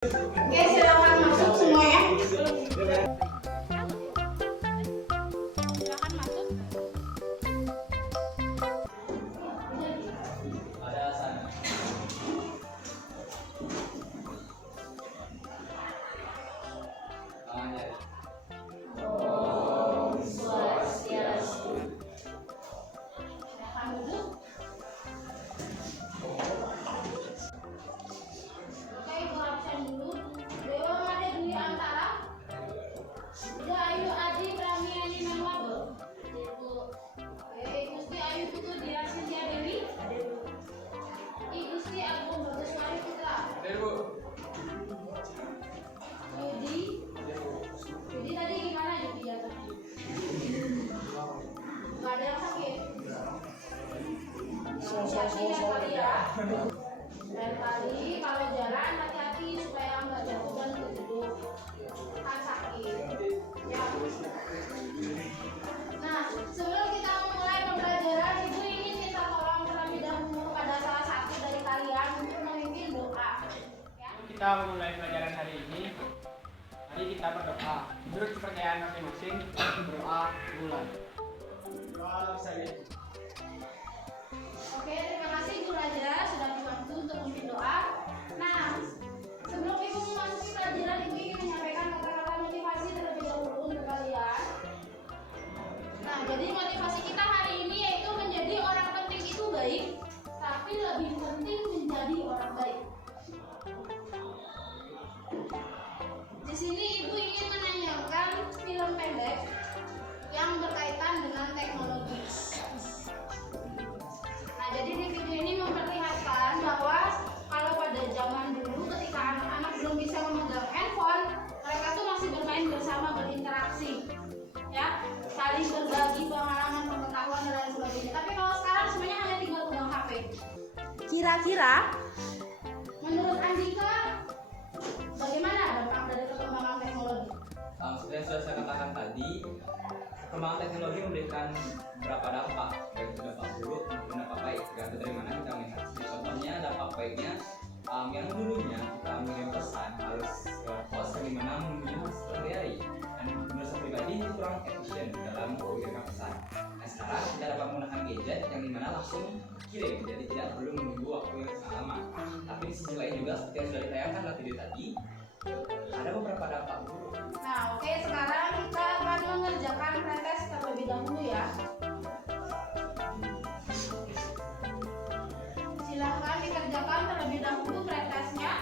Oke, silakan masuk semua ya. Silakan masuk. Om Swastiastu. Silakan duduk. Oke, ibu absen dulu. Dewa Made Dwi Antara. Ida Ayu Adi Pramiani Mewabo. Ibu. Oke, Gusti Ayu Putu Dia Sintia Dewi. I Gusti Agung Baguswari Putra. Yudi tadi gimana Yudi jatuhnya? Gak ada yang sakit? Hati-hati dan kali ya. Dan kali kalau jalan hati-hati supaya nggak jatuh dan duduk. Kan sakit. Ya. Nah, sebelum kita memulai pembelajaran, Ibu ingin minta tolong terlebih dahulu kepada salah satu dari kalian untuk memimpin doa. Ya. Kita memulai pelajaran hari ini. Mari kita berdoa. Menurut kepercayaan masing-masing, berdoa bulan. Doa saja. Oke, terima kasih Bu Raja sudah membantu untuk memimpin doa. Nah, sebelum Ibu memasuki pelajaran, Ibu ingin menyampaikan kata-kata motivasi terlebih dahulu untuk kalian. Nah, jadi motivasi kita hari ini yaitu menjadi orang penting itu baik, tapi lebih penting menjadi orang baik. Di sini Ibu ingin menanyakan film pendek yang berkaitan dengan teknologi. Nah, jadi di video ini memperlihatkan bahwa kalau pada zaman dulu ketika anak-anak belum bisa memegang handphone, mereka tuh masih bermain bersama, berinteraksi, ya, saling berbagi pengalaman, pengetahuan dan lain sebagainya. Tapi kalau sekarang semuanya hanya tinggal pegang HP. Kira-kira menurut Andika bagaimana dampak dari perkembangan teknologi? Seperti yang sudah saya katakan tadi, perkembangan teknologi memberikan beberapa dampak, baik itu dampak buruk maupun dampak baik, tergantung dari mana kita melihat. Contohnya dampak baiknya, yang dulunya kita mengirim pesan harus lewat pos, yang dimana menunggunya harus berhari-hari, dan menurut saya pribadi itu kurang efisien dalam mengirimkan pesan. Nah, sekarang kita dapat menggunakan gadget yang dimana langsung kirim, jadi tidak perlu menunggu waktu yang sangat lama. Tapi di sisi lain juga seperti yang sudah ditayangkan dalam video tadi, ada beberapa dampak buruk. Nah, oke, sekarang kita akan mengerjakan pretest terlebih dahulu ya. Silahkan dikerjakan terlebih dahulu pretestnya.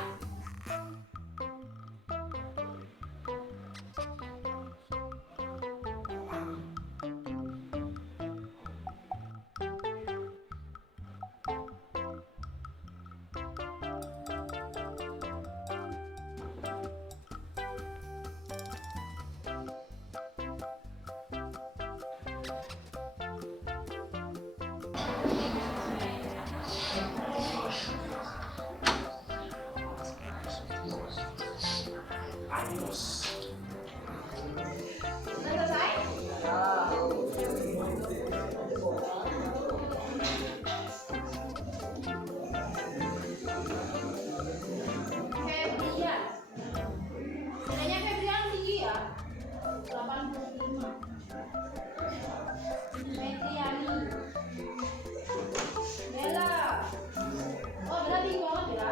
Sudah selesai? Febrian. Nilainya Febrian tinggi ya? 85. Metriani. Bella. Oh, Bella tinggi banget ya?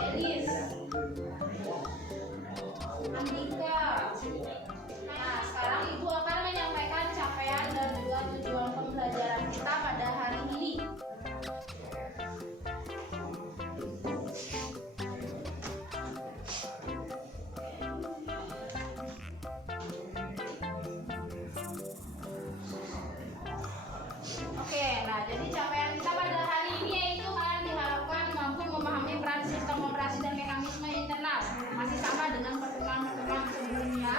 Elis. Andika. Nah, sekarang Ibu akan menyampaikan capaian dan juga tujuan pembelajaran kita pada hari ini. Oke, nah jadi capaian kita pada hari ini yaitu kalian diharapkan mampu memahami peran sistem operasi dan mekanisme internal, masih sama dengan pertemuan-pertemuan sebelumnya.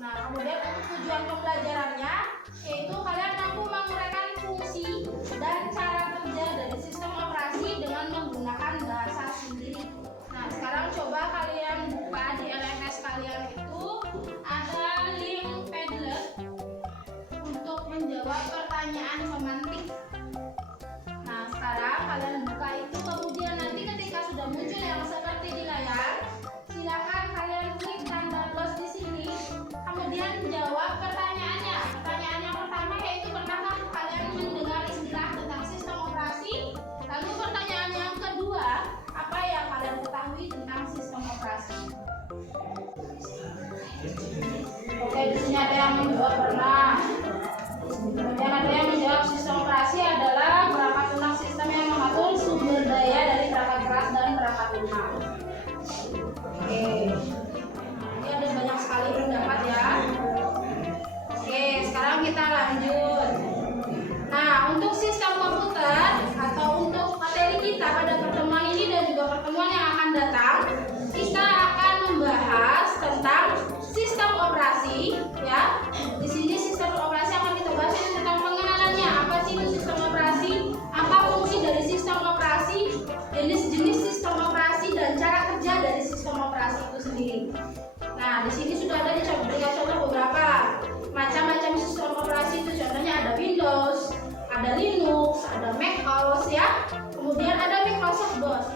Nah, kemudian untuk tujuan pembelajarannya yaitu kalian mampu menguraikan fungsi dan cara kerja dari sistem operasi dengan menggunakan bahasa sendiri. Nah, sekarang coba kalian buka di LMS kalian itu ada link Padlet untuk menjawab pertanyaan pemantik. Nah, oke. Ini ada banyak sekali pendapat ya. Oke, sekarang kita lanjut. Nah, untuk sistem komputer atau untuk materi kita pada pertemuan ini dan juga pertemuan yang akan datang, kita akan membahas tentang sistem operasi ya. Di sini sistem operasi akan kita bahas tentang pengenalannya. Apa sih itu sistem operasi? Apa fungsi dari sistem operasi? Jenis-jenis sistem operasi dan cara kerja dari sistem operasi itu sendiri. Nah, di sini sudah ada diberikan contoh beberapa macam-macam sistem operasi itu. Contohnya ada Windows, ada Linux, ada Mac OS ya. Kemudian ada Microsoft DOS.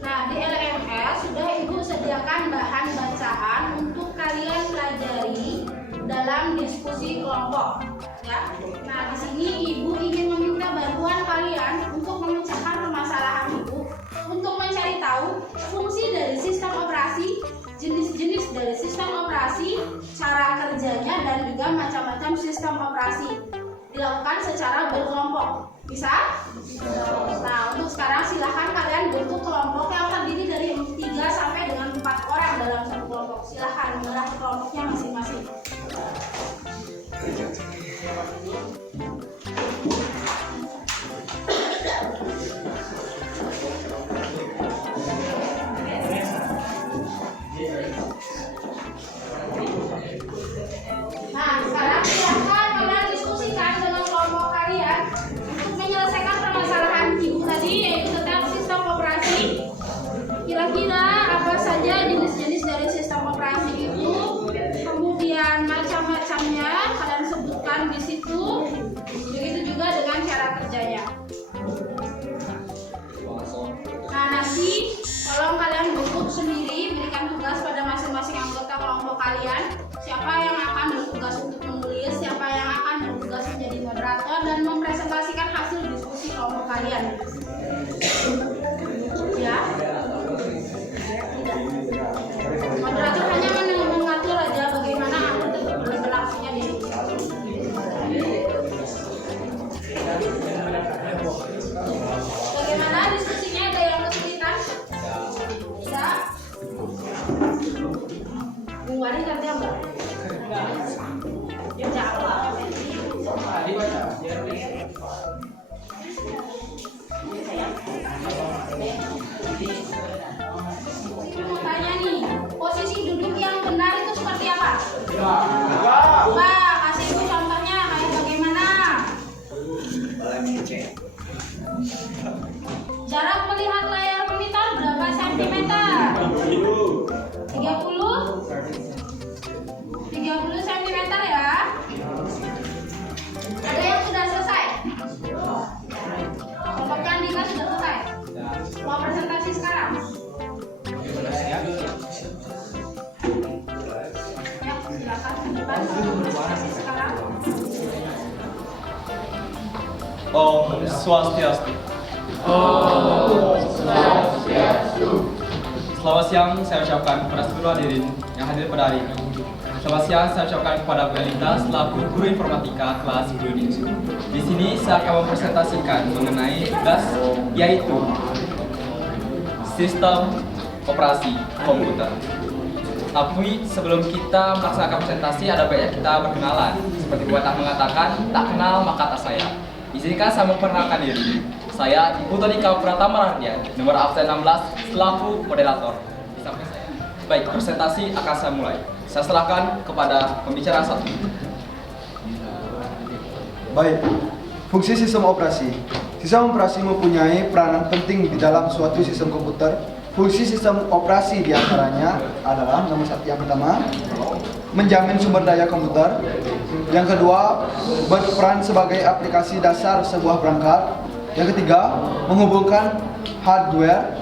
Nah, di LMS sudah Ibu sediakan bahan bacaan untuk kalian pelajari dalam diskusi kelompok ya. Nah, di sini Ibu ingin meminta bantuan kalian untuk memecahkan permasalahan Ibu untuk mencari tahu fungsi dari sistem operasi, jenis-jenis dari sistem operasi, cara kerjanya dan juga macam-macam sistem operasi. Dilakukan secara berkelompok. Bisa? Nah, untuk sekarang silahkan kalian bentuk kelompok yang terdiri dari 3 sampai dengan 4 orang dalam satu kelompok. Silahkan membentuk kelompoknya masing-masing. Nah, sekarang silahkan kalian diskusikan dengan kelompok kalian untuk menyelesaikan permasalahan Ibu tadi, yaitu tentang sistem operasi. Kira-kira apa saja jenis-jenis dari sistem operasi itu, kemudian macam-macamnya kalian sebutkan di situ. Begitu juga dengan cara kerjanya. Nah, nanti tolong kalian bentuk sendiri, berikan tugas pada masing-masing anggota kelompok kalian. Siapa yang akan bertugas untuk menulis, siapa yang akan bertugas menjadi moderator dan mempresentasikan hasil diskusi kelompok kalian. Ya. Moderator hanya mengatur aja bagaimana akan berlangsungnya di sini. Bagaimana diskusinya, ada yang kesulitan? Tidak. Bung Wari kerja enggak? Ya jawab. Tadi baca. Saya mau tanya nih, posisi duduk yang benar itu seperti apa? Coba kasih ibu contohnya kayak bagaimana? Jarak melihat layar monitor berapa sentimeter? 30 sentimeter ya. Ada yang sudah selesai? Kelompok Andika sudah selesai. Mau presentasi sekarang? Ya, silakan ke depan presentasi sekarang. Om Swastiastu. Selamat siang, saya ucapkan kepada seluruh hadirin yang hadir pada hari ini. Selamat siang, saya ucapkan kepada Bu Elita selaku guru informatika kelas 10 ini. Di sini saya akan mempresentasikan mengenai tugas yaitu sistem operasi komputer. Tapi sebelum kita melaksanakan presentasi, ada baiknya kita berkenalan. Seperti Bu Elita mengatakan, tak kenal maka tak sayang. Izinkan saya memperkenalkan diri. Saya Ibu Tonika Pratama Rahardian, nomor absen 16, selaku moderator. Sampai saya. Baik, presentasi akan saya mulai. Saya serahkan kepada pembicara satu. Baik, fungsi sistem operasi. Sistem operasi mempunyai peranan penting di dalam suatu sistem komputer. Fungsi sistem operasi diantaranya adalah yang pertama, menjamin sumber daya komputer. Yang kedua, berperan sebagai aplikasi dasar sebuah perangkat. Yang ketiga, menghubungkan hardware.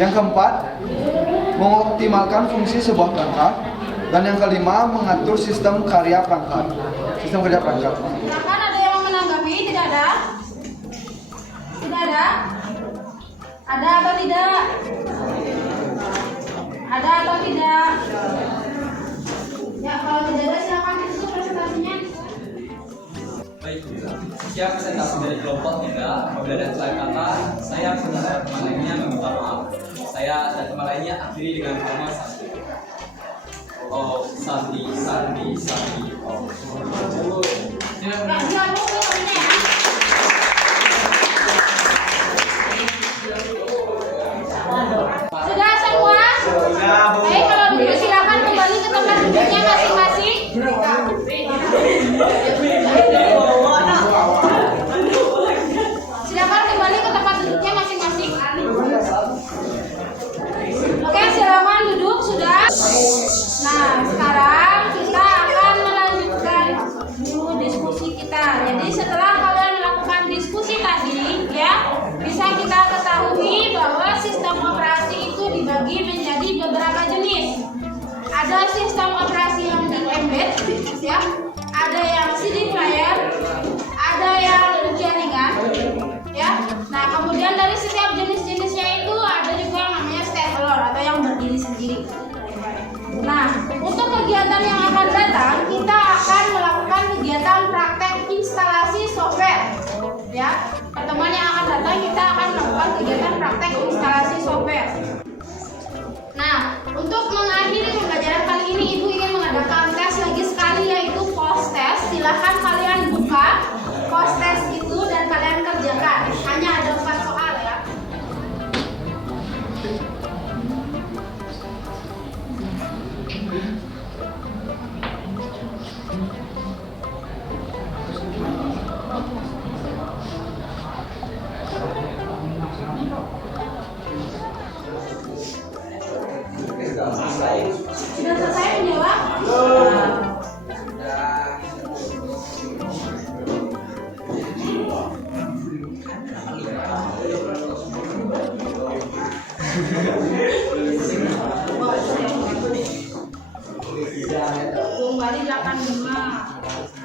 Yang keempat, mengoptimalkan fungsi sebuah perangkat. Dan yang kelima, mengatur sistem kerja perangkat. Silakan, ada yang menanggapi? Tidak ada? Tidak ada? Ada atau tidak? Ada atau tidak? Ya, kalau tidak ada silakan ditutup presentasinya. Baik, sekian presentasi dari kelompok 3. Apabila ada kesalahan kata, saya benar-benar meminta maaf. Saya saya dan teman lainnya akhiri dengan kalimat Santi. Oh, Santi, Santi, Santi. Oh. Nah, jangan lupa namanya ya. Sudah semua? Baik, kalau begitu silakan kembali ke tempat duduknya masing-masing. Silakan kembali ke tempat duduknya masing-masing. Oke, silakan duduk sudah. Nah, sekarang kita akan melanjutkan dulu diskusi kita. Jadi setelah kalian melakukan diskusi tadi, ya, bisa kita ketahui bahwa sistem operasi itu dibagi menjadi beberapa jenis. Ada sistem operasi yang di-embed, ya. Ada yang CD player, ada yang jaringan, ya. Nah, kemudian dari setiap jenis-jenisnya itu ada juga yang namanya standalone atau yang berdiri sendiri. Nah, untuk kegiatan yang akan datang, kita akan melakukan kegiatan praktek instalasi software. Ya, pertemuan yang akan datang kita akan melakukan kegiatan praktek instalasi software. Nah, untuk mengakhiri pembelajaran kali ini, Ibu ingin mengadakan tes lagi sekali, yaitu post test. Silahkan kalian buka post test itu dan kalian kerjakan. Hanya ada 4 soal ya. Sudah selesai menjawab? Kembali 85.